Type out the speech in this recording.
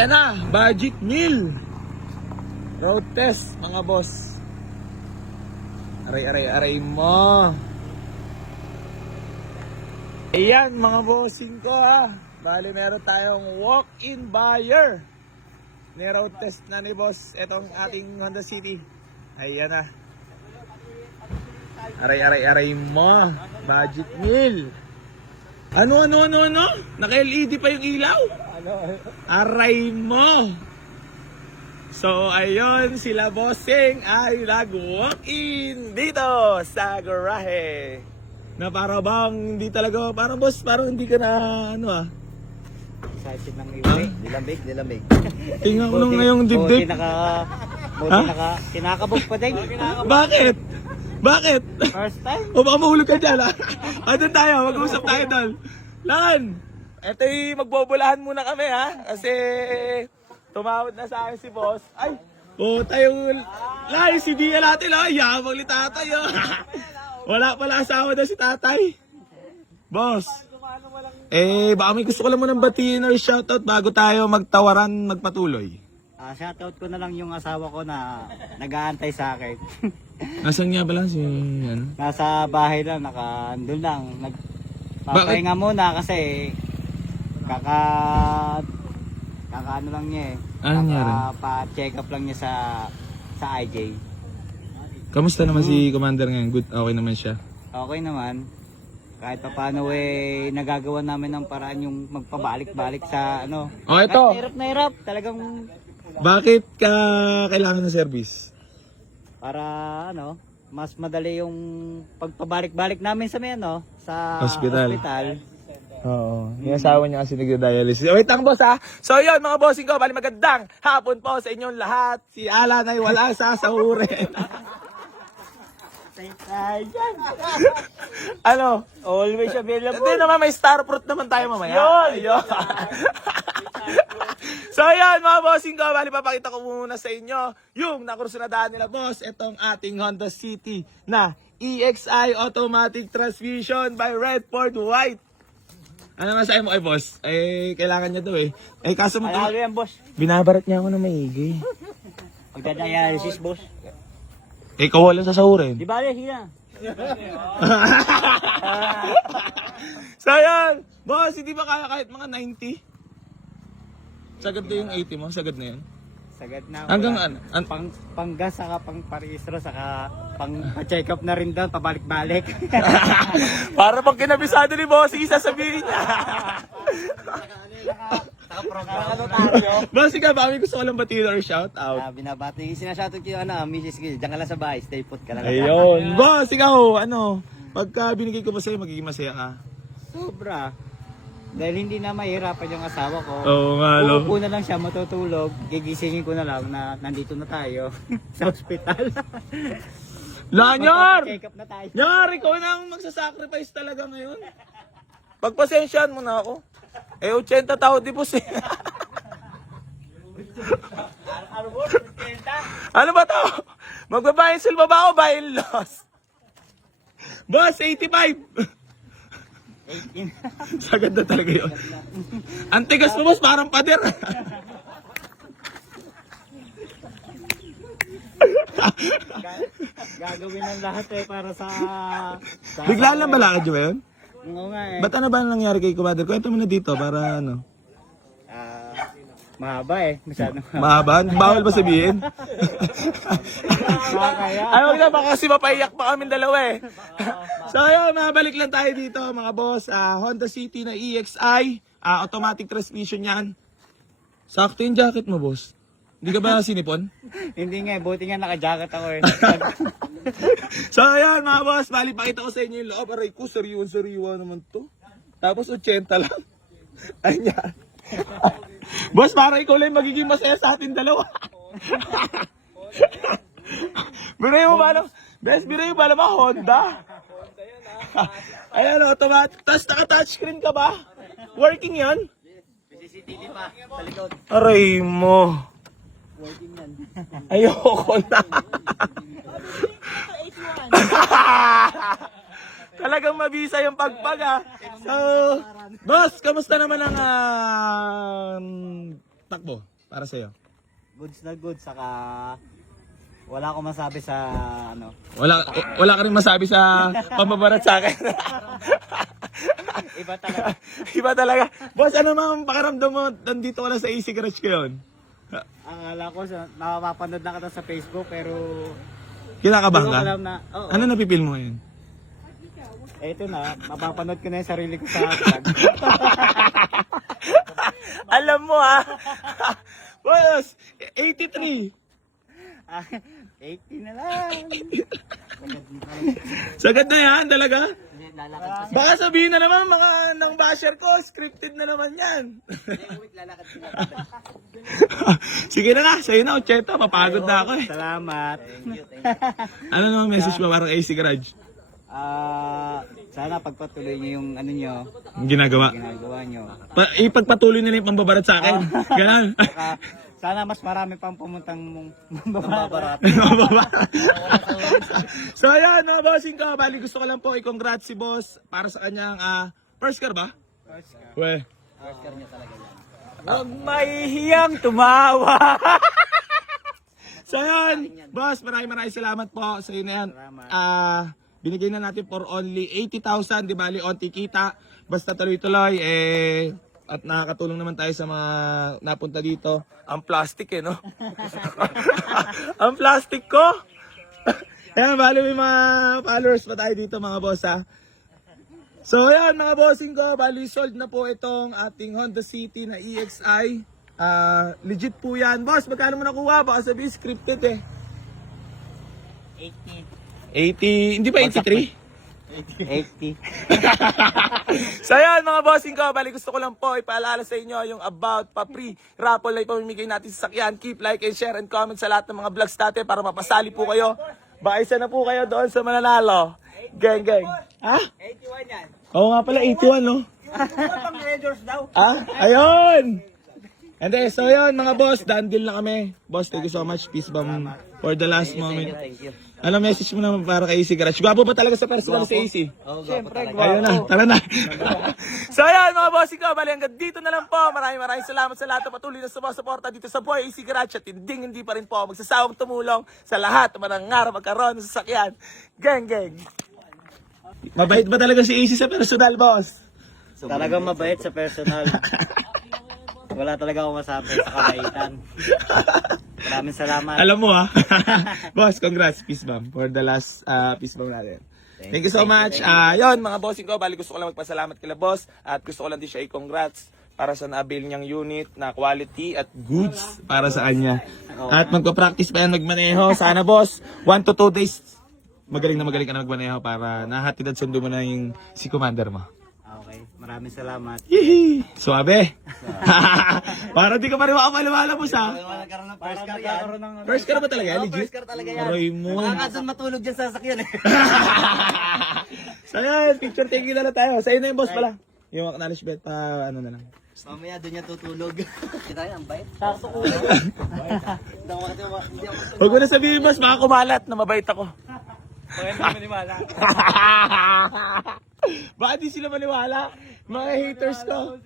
Ayan na, budget meal. Road test, mga boss. Aray mo. Ayan, mga bossing ko ha. Bali, meron tayong walk-in buyer. Ni-road test na ni boss itong ating Honda City. Ayan na. Aray mo. Budget meal. Ano? Naka-LED pa yung ilaw? Aray mo. So, ayun, sila bossing ay nag-walk-in dito sa garahe. Na para bang hindi talaga, parang boss, parang hindi ka na, Excited ng iwi. Nilamig. Tingnan ko nung ngayong dibdib. Kinakabog pa din. Bakit? First time? O baka mahulog ka dyan, ha? Doon tayo, mag-uusap tayo doon. Lan, eto magbobolahan muna kami, ha? Kasi tumawad na sa akin si boss. Ay, tayo, Lan, si Dia natin, ha? Yabang ni tatay, ha? Wala pala asawa na si tatay. Boss. Baka may gusto ko lang mo ng batiin or shoutout bago tayo magtawaran, magpatuloy. Shoutout ko na lang yung asawa ko na nag-aantay sa akin. Nasaan nga pala si, Nasa bahay lang, andun lang. Nagpapahinga muna kasi kakaano lang niya eh. Ano nangyari? Pa-check up lang niya sa IJ. Kamusta naman si Commander ngayon? Good, okay naman siya. Okay naman. Kahit pa paano nagagawa namin ng paraan yung magpabalik-balik sa Oh, ito. Kahit na hirap. Talagang Bakit ka kailangan ng service? para mas madali yung pagpabalik-balik namin sa sa Hospital. hospital. Oo. Yung asawa niya kasi nagda-dialysis. Wait lang, boss, ha? So, yun, mga bossing ko, bali magandang hapon po sa inyong lahat. Si Alan ay wala sasahurin. Always available. Hindi naman, may star fruit naman tayo mamaya. Yun! So, yun, mga bossing ko, bali papakita ko muna sa inyo yung nakursunadahan nila, boss. Itong ating Honda City na EXI Automatic Transmission by Redford White. Ano nga sa'yo mo kay boss? Kailangan niya to eh. Kaso mo Alalo yan, boss. binabarat niya ako na maigi. Pagdadialysis, boss. Ikaw walang sasahurin. Di ba, sige. So yan, boss, hindi ba kaya kahit mga 90? Sagad na yung 80 mo, sagad na yun. Sagad na. Hanggang Panggas, saka pang parehistro, saka pang check up na rin doon, pabalik-balik. Para pag kinabisado ni boss, sasabihin niya. Boss, ikaw ba? May gusto ko lang batiin or shout out. Binabati, sinashoutout ko yung misis ko, diyan ka lang sa bahay, stay put ka lang. Ayun. Boss, ikaw, pagka binigay ko ba sa'yo, magiging masaya ka? Sobra. Dahil hindi na mahirapan yung asawa ko. Oo nga, lo. Uupo na lang siya, matutulog, gigisingin ko na lang na nandito na tayo sa ospital. Lanyar! Check up na tayo. Nyar, ikaw na ang magsasacrifice talaga ngayon. Pagpasensyahan mo na ako. 80 tao di boss eh. Ano ba to? Magbabayad silba ba ako? Buy and loss. Boss, 85. Sagad na talaga yun. Ang tigas mo boss, parang pader. Gagawin ang lahat para sa Bigla lang balakad yun ba yun? Oo nga Ba't ano ba nangyari kay Commander? Kwento mo na dito para mahaba masyadong mahaba? Bawal ba sabihin? kaya. Ay, wag na, baka kasi mapaiyak pa kami dalawa eh. So ayun, mabalik lang tayo dito mga boss. Honda City na EXI, automatic transmission yan. Sakto yung jacket mo, boss. Hindi ka ba sinipon? Hindi nga, buti nga naka-jacket ako eh. So ayan mga boss, bali pakita ko sa inyo yung loob. Aray ko, sariwan naman to. Tapos 80 lang. Ayan. Boss, para ikaw lang magiging masaya sa atin dalawa. Biray mo ba naman Honda? Ayan, automatic. Tapos naka-touchscreen ka ba? Working yan? CCTV pa, sa likod. Aray mo. Working yan. Ayoko na. Talagang mabisa yung pagpag So, boss, kamusta naman ang takbo para sa'yo? Goods na goods, saka wala akong masabi sa ano. Wala ka rin masabi sa pambabarat sa akin. Iba talaga. Iba talaga. Boss, ano mang pakiramdam mo nandito ka lang sa AC Garage ngayon? Akala ko napapanood na kita sa Facebook pero Kinakabahan hindi ka? ko alam na. Oo. Ano napipil mo ngayon? Eto na, mapapanood ko na yung sarili ko sa vlog. Alam mo ha? Boss, 83. 80 na lang. Sagad na yan talaga? Lalakad pa Baka sabihin na naman mga ng basher ko, scripted na naman yan. lalakad sila. Sige na nga, sa'yo na, Ocheta, mapagod na ako eh. Salamat. Ano naman message mo parang AC Garage? Sana pagpatuloy niyo yung ano niyo, Ang ginagawa. ginagawa niyo. Ipagpatuloy nila yung pambabarat sa akin. Ganon. Saka, sana mas marami pang pumuntang mababarat. So ayan mga bossing ko, bali gusto ko lang po i-congrats si boss para sa kanyang first car ba? We. Huwag mahihiyang tumawa. So ayan, boss, maraming salamat po sa inyo na yan. Binigay na natin for only 80,000, di bali onti kita. Basta tuloy-tuloy at nakakatulong naman tayo sa mga napunta dito. Ang plastic no? Ang plastic ko! Ayan, bali may mga followers pa tayo dito mga boss ha. So ayan mga bossing ko, bali sold na po itong ating Honda City na EXI. Legit po yan. Boss, magkano mo nakuha? Baka sabihin scripted 80, hindi ba 83? 80. So ayan mga bossing ko, bali gusto ko lang po ipaalala sa inyo yung about pa-free raffle na ipamimigay natin sa sakyan. Keep like and share and comment sa lahat ng mga vlogs natin para mapasali po kayo. Baka isa na po kayo doon sa mananalo. Gang. Ha? 81 yan. Oo nga pala, 81 no? Pang Rangers daw. Ayun! And then, so yun mga boss, done deal na kami. Boss, thank you so much. Peace bomb for the last moment. Thank you. Ano message mo naman para kay AC Garage? Gwapo ba talaga sa personal sa AC? Siyempre, Ayun na, tara na. So ayan mga bossing ko, bali hanggang dito na lang po. Maraming salamat sa lahat na patuloy na sumusuporta dito sa Boy AC Garage at hindi pa rin po magsasawang tumulong sa lahat ng manangarap magkaroon ng sasakyan. Gang. Mabait ba talaga si AC sa personal, boss? Talagang mabait sa personal. Wala talaga akong masabi sa kabaitan. Maraming salamat. Alam mo ha. Boss, congrats, peace bomb for the last peace bomb natin. Thank you so much. Yon mga bossing ko, bali gusto ko lang magpasalamat kila boss at gusto ko lang din siya i-congrats para sa na-avail niyang unit na quality at goods para sa kanya. At magpa-practice pa yan magmaneho. Sana boss, 1 to 2 days magaling ka na magmaneho para nahatid at sundo mo na yung si commander mo. Okay, maraming salamat. Yee! Suabe! Para di ka pa rin makapaliwala mo sa... First car yan. First car ba talaga? Legit? First car talaga yan. Aray mo. Makakasaan matulog dyan sa sasakyan eh. So yan, picture taking na lang tayo. Sa'yo na yung boss pala. Yung acknowledgement pa, ano na lang. Mamaya doon niya tutulog. Kita yan, ang bait. Sakto ulo. Huwag mo na sabihin boss, baka kumalat na mabait ako. Baka di sila maniwala. Mga haters ko.